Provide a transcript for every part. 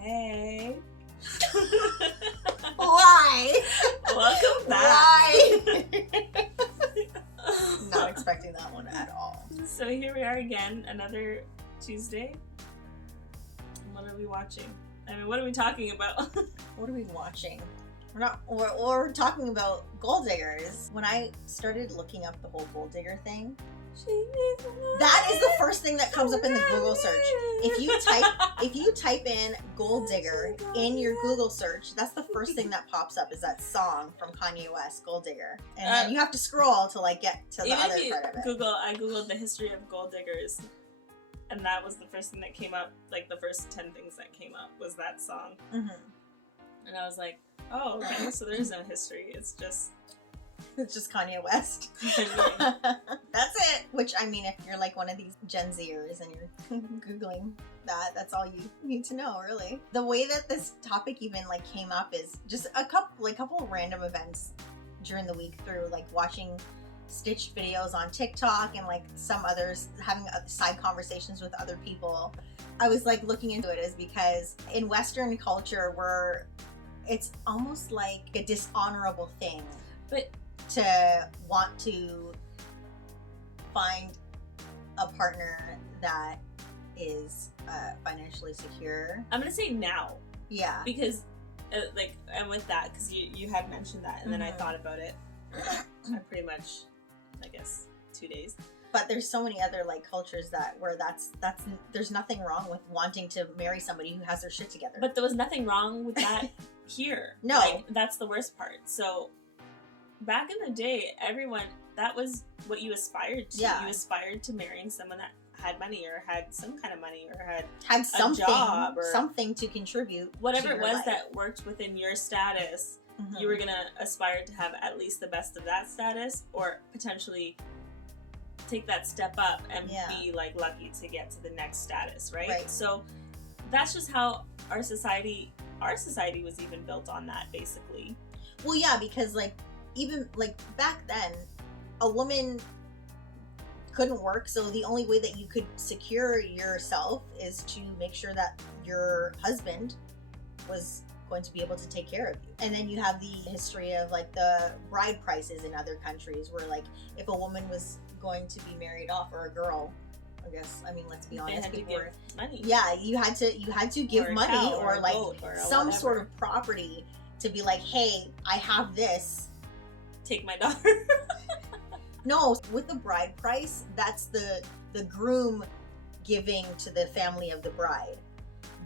Hey. Why? Welcome back. Why? Not expecting that one at all. So here we are again, another Tuesday. What are we watching? I mean, what are we talking about? What are we watching? We're talking about gold diggers. When I started looking up the whole gold digger thing, that is the first thing that comes up in the Google search. If you type in gold digger in your Google search, that's the first thing that pops up is that song from Kanye West, Gold Digger. And then you have to scroll to like get to the other part of it. I googled the history of gold diggers, and that was the first thing that came up. Like the first 10 things that came up was that song. Mm-hmm. And I was like, oh, okay, so there's no history. It's just Kanye West. That's it. Which, I mean, if you're like one of these Gen Zers and you're Googling that's all you need to know, really. The way that this topic even like came up is just a couple of random events during the week through like watching stitched videos on TikTok and like some others having side conversations with other people. I was like looking into it is because in Western culture it's almost like a dishonorable thing. But to want to find a partner that is financially secure. I'm gonna say now. Yeah. Because, and with that, because you had mentioned that, and then I thought about it. I pretty much, I guess, 2 days. But there's so many other like cultures where that's there's nothing wrong with wanting to marry somebody who has their shit together. But there was nothing wrong with that here. No. Like, that's the worst part. So back in the day, that was what you aspired to. Yeah. You aspired to marrying someone that had money or had some kind of money or had something, a job or something to contribute. Whatever to it was life. That worked within your status, you were going to aspire to have at least the best of that status or potentially take that step up and be like lucky to get to the next status, right? So that's just how our society was even built on that, basically. Well, yeah, because like even like back then, a woman couldn't work, so the only way that you could secure yourself is to make sure that your husband was going to be able to take care of you. And then you have the history of like the bride prices in other countries where like if a woman was going to be married off, or a girl, I guess, I mean, let's be honest, before money. Yeah, you had to give money or like some whatever. sort of property to be like, hey, I have this. Take my daughter. No, with the bride price, that's the groom giving to the family of the bride.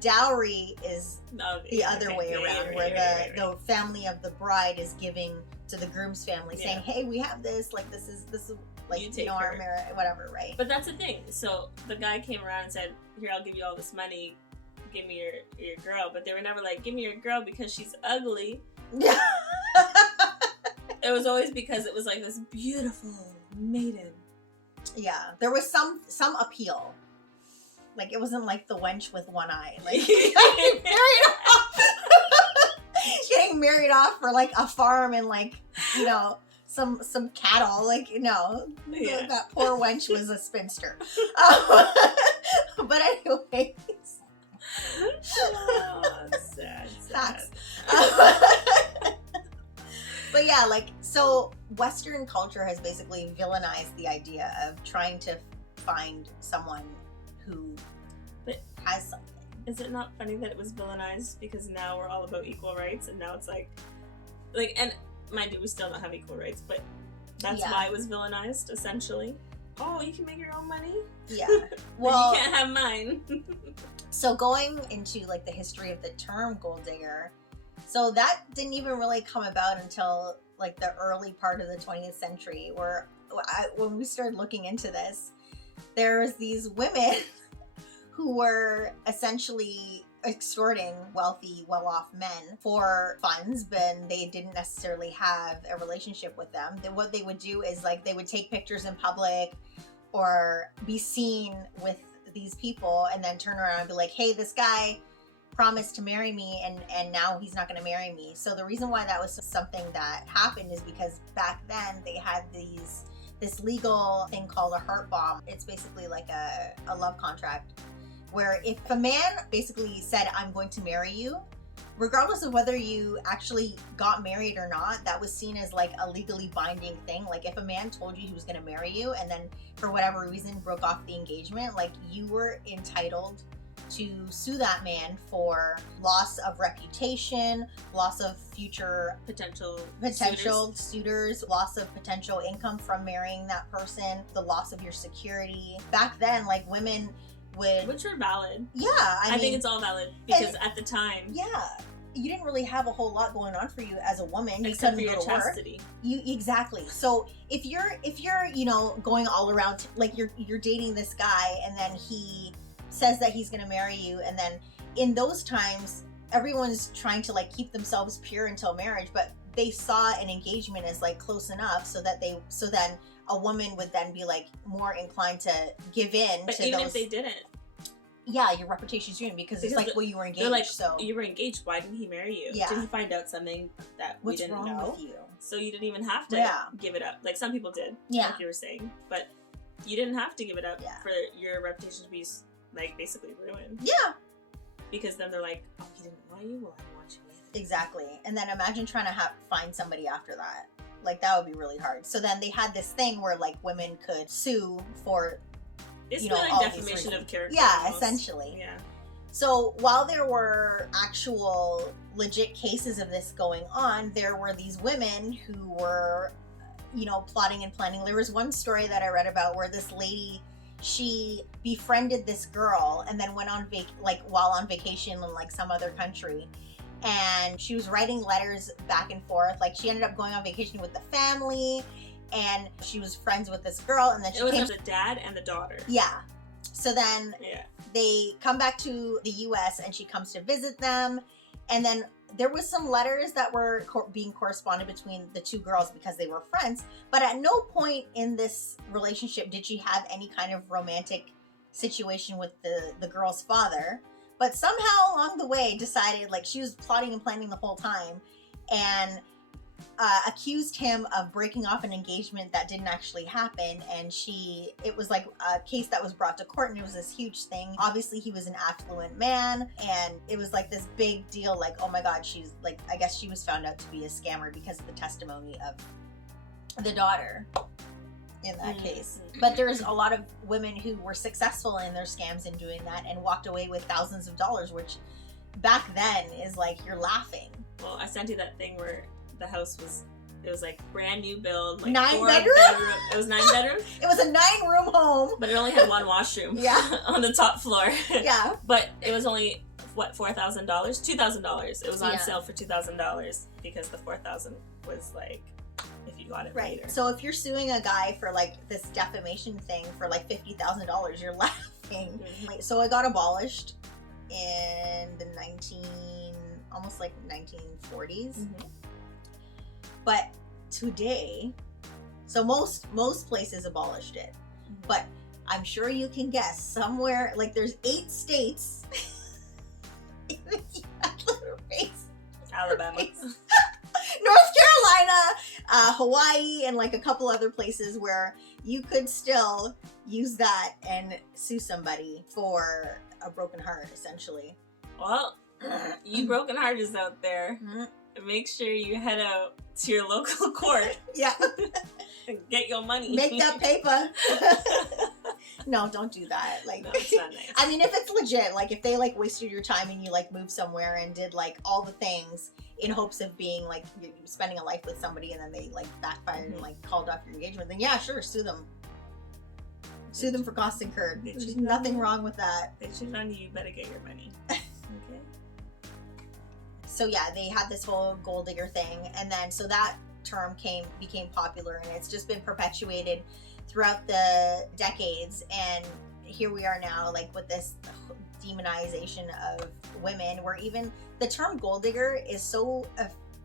Dowry is the other way around, where the family of the bride is giving to the groom's family, saying, hey, we have this, like this is like, you know, our marriage, whatever, right? But that's the thing. So the guy came around and said, here, I'll give you all this money, give me your girl. But they were never like, give me your girl because she's ugly. Yeah. It was always because it was like this beautiful maiden. Yeah, there was some appeal. Like it wasn't like the wench with one eye, like getting married off for like a farm and like, you know, some cattle. Like, you know, that poor wench was a spinster. But anyways, sad. But yeah, like, so Western culture has basically villainized the idea of trying to find someone who has something. Is it not funny that it was villainized? Because now we're all about equal rights, and now it's like, and mind you, we still don't have equal rights, but that's why it was villainized, essentially. Oh, you can make your own money? Yeah. Well, you can't have mine. So going into like the history of the term gold digger, so that didn't even really come about until like the early part of the 20th century, where when we started looking into this, there was these women who were essentially extorting wealthy, well-off men for funds, but they didn't necessarily have a relationship with them. What they would do is like they would take pictures in public or be seen with these people and then turn around and be like, hey, this guy promised to marry me and now he's not going to marry me. So the reason why that was something that happened is because back then they had this legal thing called a heart bomb. It's basically like a love contract where if a man basically said, I'm going to marry you, regardless of whether you actually got married or not, that was seen as like a legally binding thing. Like if a man told you he was going to marry you and then for whatever reason broke off the engagement, like you were entitled to sue that man for loss of reputation, loss of future potential suitors, loss of potential income from marrying that person, the loss of your security. Back then, like women would, which were valid. Yeah, I mean, think it's all valid because at the time, you didn't really have a whole lot going on for you as a woman. You couldn't go to chastity. Work. Exactly. So if you're you know going all around, like you're dating this guy and then he says that he's going to marry you, and then in those times everyone's trying to like keep themselves pure until marriage, but they saw an engagement as like close enough so then a woman would then be like more inclined to give in. But to even those, if they didn't, your reputation's ruined because it's like, well, you were engaged. Like, so you were engaged. Why didn't he marry you? Yeah. Did he find out something that we didn't know? What's wrong with you? So you didn't even have to give it up. Like some people did, like you were saying, but you didn't have to give it up for your reputation to be like basically ruined. Yeah. Because then they're like, oh, he didn't want you? Well, I want you either. Exactly. And then imagine trying to find somebody after that. Like that would be really hard. So then they had this thing where like women could sue for it's like defamation of character. Yeah, almost. Essentially. Yeah. So while there were actual legit cases of this going on, there were these women who were, plotting and planning. There was one story that I read about where this lady, she befriended this girl and then went on while on vacation in like some other country. And she was writing letters back and forth. Like she ended up going on vacation with the family and she was friends with this girl. And then she was the dad and the daughter. Yeah. So then they come back to the US and she comes to visit them. And then there was some letters that were being corresponded between the two girls because they were friends. But at no point in this relationship did she have any kind of romantic situation with the girl's father. But somehow along the way decided, like, she was plotting and planning the whole time and accused him of breaking off an engagement that didn't actually happen. And it was like a case that was brought to court and it was this huge thing. Obviously he was an affluent man and it was like this big deal, like, oh my God, she's like, I guess she was found out to be a scammer because of the testimony of the daughter in that case. But there's a lot of women who were successful in their scams in doing that and walked away with thousands of dollars, which back then is like, you're laughing. Well, I sent you that thing where the house was like brand new build, like 9 bedrooms. It was 9 bedrooms. It was a 9-room home, but it only had one washroom. On the top floor. Yeah, but it was only $4,000, $2,000. It was on sale for $2,000 because the $4,000 was like if you got it later. So if you're suing a guy for like this defamation thing for like $50,000, you're laughing. Mm-hmm. So it got abolished in the almost like 1940s. Mm-hmm. But today, so most places abolished it. Mm-hmm. But I'm sure you can guess somewhere, like there's 8 states in the US. Alabama. North Carolina, Hawaii, and like a couple other places where you could still use that and sue somebody for a broken heart, essentially. Well, you broken hearters out there, make sure you head out to your local court. And get your money. Make that paper. No, don't do that. Like, no, it's not nice. I mean, if it's legit, like if they like wasted your time and you like moved somewhere and did like all the things in hopes of being like you're spending a life with somebody and then they like backfired and like called off your engagement, then yeah, sure, sue them. Sue them for costs incurred. There's nothing wrong with that. They cheated on you, you better get your money. Okay. So yeah, they had this whole gold digger thing, and then so that term became popular, and it's just been perpetuated throughout the decades. And here we are now, like with this demonization of women, where even the term gold digger is so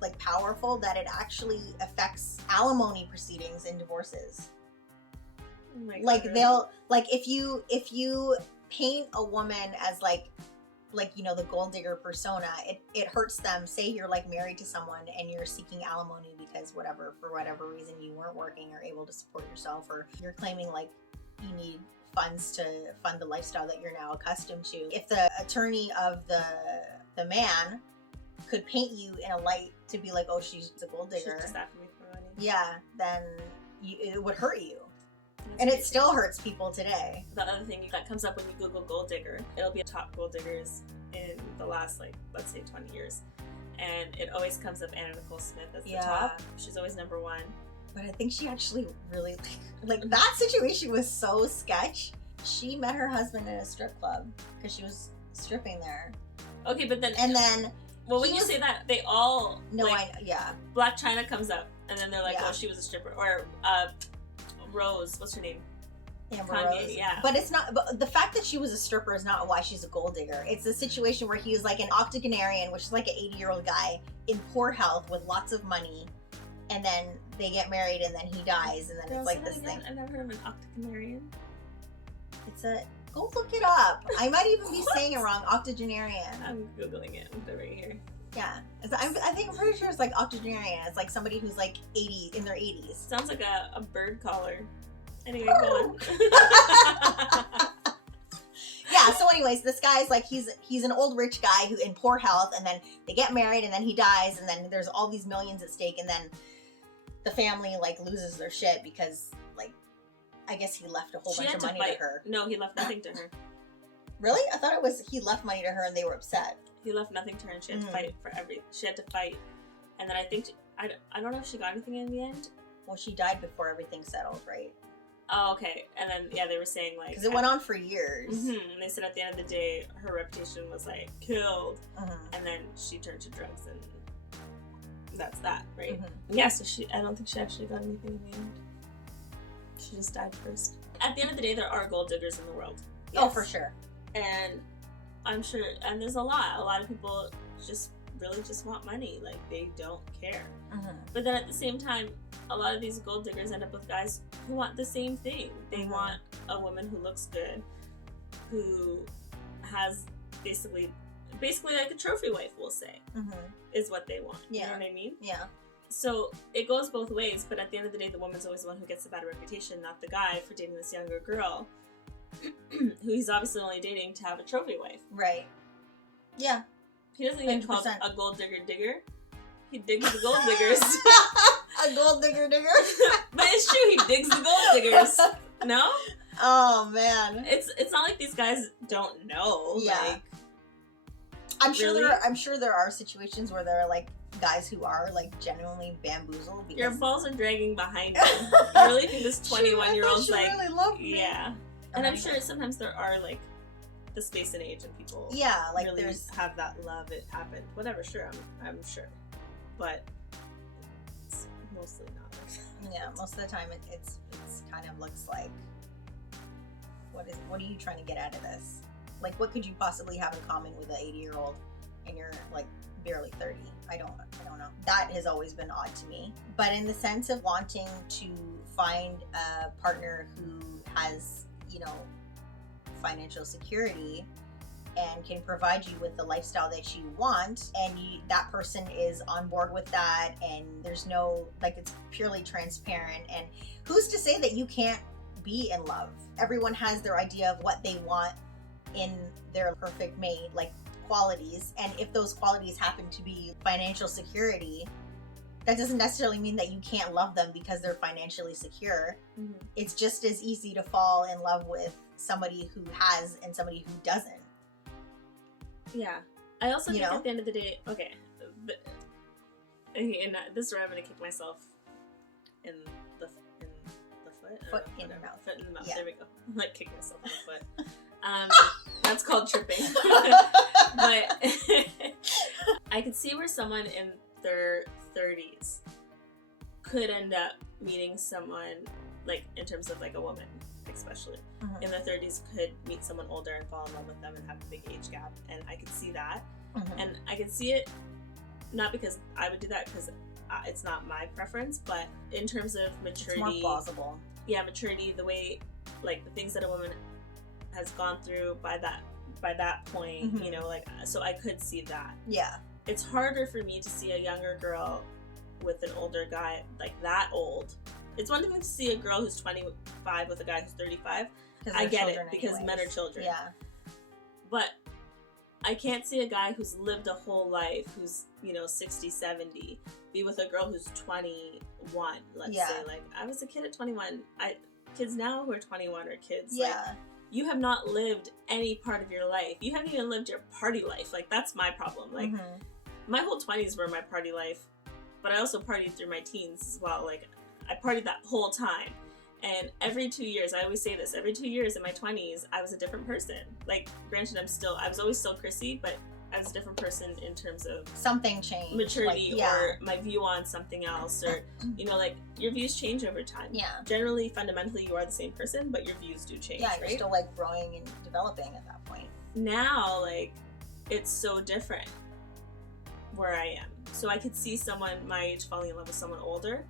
like powerful that it actually affects alimony proceedings in divorces. Oh my God, like really? They'll like if you paint a woman as like the gold digger persona, it hurts them. Say you're like married to someone and you're seeking alimony because for whatever reason you weren't working or able to support yourself, or you're claiming like you need funds to fund the lifestyle that you're now accustomed to. If the attorney of the man could paint you in a light to be like, oh, she's a gold digger. She's just after me for money. Yeah, then it would hurt you. And it still hurts people today. The other thing that comes up when you Google gold digger, it'll be top gold diggers in the last, like, let's say 20 years. And it always comes up Anna Nicole Smith as the top. She's always number one. But I think she actually really, like that situation was so sketch. She met her husband in a strip club because she was stripping there. Okay, but then... And then... Well, when you say that, they all... No, like, Black China comes up, and then they're like, oh, she was a stripper. Or, Rose, what's her name? Amber Kanye, Rose. yeah. But it's not... But the fact that she was a stripper is not why she's a gold digger. It's a situation where he was like an octogenarian, which is like an 80-year-old guy, in poor health with lots of money. And then they get married, and then he dies, and then it's like this thing. I've never heard of an octogenarian. It's a... Go look it up. I might even be saying it wrong. Octogenarian. I'm Googling it. I'm right here. Yeah. I think I'm pretty sure it's like octogenarian. It's like somebody who's like 80, in their 80s. Sounds like a bird caller. Anyway, go on. Yeah, so anyways, this guy's like, he's an old rich guy who in poor health, and then they get married, and then he dies, and then there's all these millions at stake, and then the family like loses their shit because like I guess he left a whole bunch of money to her. No, he left nothing to her. Really? I thought it was he left money to her and they were upset. He left nothing to her, and she had to fight for she had to fight. And then I think I don't know if she got anything in the end. Well, she died before everything settled, right? Oh, okay. And then they were saying like because it went on for years. Mm-hmm, and they said at the end of the day, her reputation was like killed, and then she turned to drugs, and that's that, right? Yeah. So I don't think she actually got anything in the end. She just died first. At the end of the day, there are gold diggers in the world. Yes. Oh, for sure. And I'm sure, and there's a lot of people just really just want money. Like, they don't care. But then at the same time, a lot of these gold diggers end up with guys who want the same thing. They want a woman who looks good, who has basically like a trophy wife, we'll say, is what they want. Yeah. You know what I mean? Yeah. So it goes both ways, but at the end of the day, the woman's always the one who gets the bad reputation, not the guy for dating this younger girl, who he's obviously only dating to have a trophy wife. Right. Yeah. He doesn't even call a gold digger. He digs the gold diggers. A gold digger. But it's true, he digs the gold diggers. No? Oh, man. It's not like these guys don't know. Yeah. Like, I'm sure there are situations where there are like guys who are like genuinely bamboozled. Because your balls are dragging behind you. You really think this 21-year-old's like, really loved me. Yeah. And I'm sure sometimes there are like the space and age and people like really there's have that love, it happened. Whatever, sure, I'm sure. But it's mostly not like that. Yeah, most of the time it's kind of looks like what are you trying to get out of this? Like, what could you possibly have in common with an 80-year-old and you're like barely 30? I don't know. That has always been odd to me. But in the sense of wanting to find a partner who has, financial security and can provide you with the lifestyle that you want, and that person is on board with that, and there's no, like, it's purely transparent, and who's to say that you can't be in love? Everyone has their idea of what they want in their perfect mate, like qualities, and if those qualities happen to be financial security, that doesn't necessarily mean that you can't love them because they're financially secure. It's just as easy to fall in love with somebody who has and somebody who doesn't. Yeah. I also think at the end of the day, okay, and this is where I'm going to kick myself in the foot? Foot in the mouth. Foot in the mouth, yeah. There we go. Like, kick myself in the foot. That's called tripping. But I could see where someone in their 30s could end up meeting someone, like, in terms of, like, a woman, especially, in their 30s, could meet someone older and fall in love with them and have a big age gap, and I could see that. And I could see it, not because I would do that, because it's not my preference, but in terms of maturity. It's more plausible. Yeah, maturity, the way, like, the things that a woman has gone through by that point, like, so I could see that. Yeah. It's harder for me to see a younger girl with an older guy, like, that old. It's one thing to see a girl who's 25 with a guy who's 35. I get it, because men are children. Yeah. But I can't see a guy who's lived a whole life, who's, 60, 70, be with a girl who's 21, let's say. Like, I was a kid at 21. Kids now who are 21 are kids. Yeah. Like, you have not lived any part of your life. You haven't even lived your party life. Like, that's my problem. Like, my whole 20s were my party life, but I also partied through my teens as well. Like, I partied that whole time. And every 2 years, I always say this, every 2 years in my 20s, I was a different person. Like, granted, I was always still Crissy, but I was a different person in terms of something changed, maturity, or my view on something else, or like, your views change over time. Yeah. Generally, fundamentally, you are the same person, but your views do change. Yeah, you're still like growing and developing at that point. Now, like, it's so different where I am. So I could see someone my age falling in love with someone older.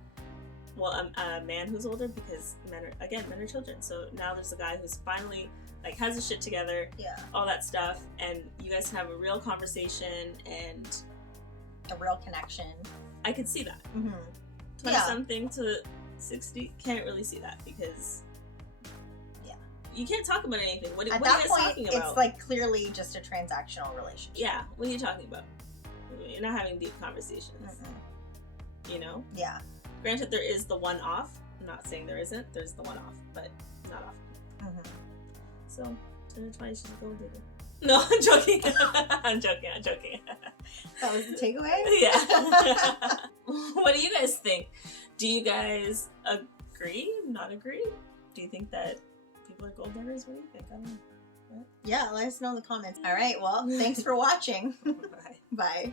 Well, a man who's older, because men are children. So now there's a guy who's finally, like, has his shit together, all that stuff, and you guys have a real conversation and a real connection. I could see that. 20-something to 60, can't really see that, because you can't talk about anything. What are you guys talking about? It's like clearly just a transactional relationship. Yeah, what are you talking about? You're not having deep conversations. Yeah. Granted, there is the one-off. I'm not saying there isn't. There's the one-off, but not often. So, in the 20s, she's a gold digger. No, I'm joking. I'm joking. That was the takeaway? Yeah. What do you guys think? Do you guys agree? Not agree? Do you think that people are gold diggers? What do you think? I don't know. Yeah, let us know in the comments. All right, well, thanks for watching. Bye. Bye.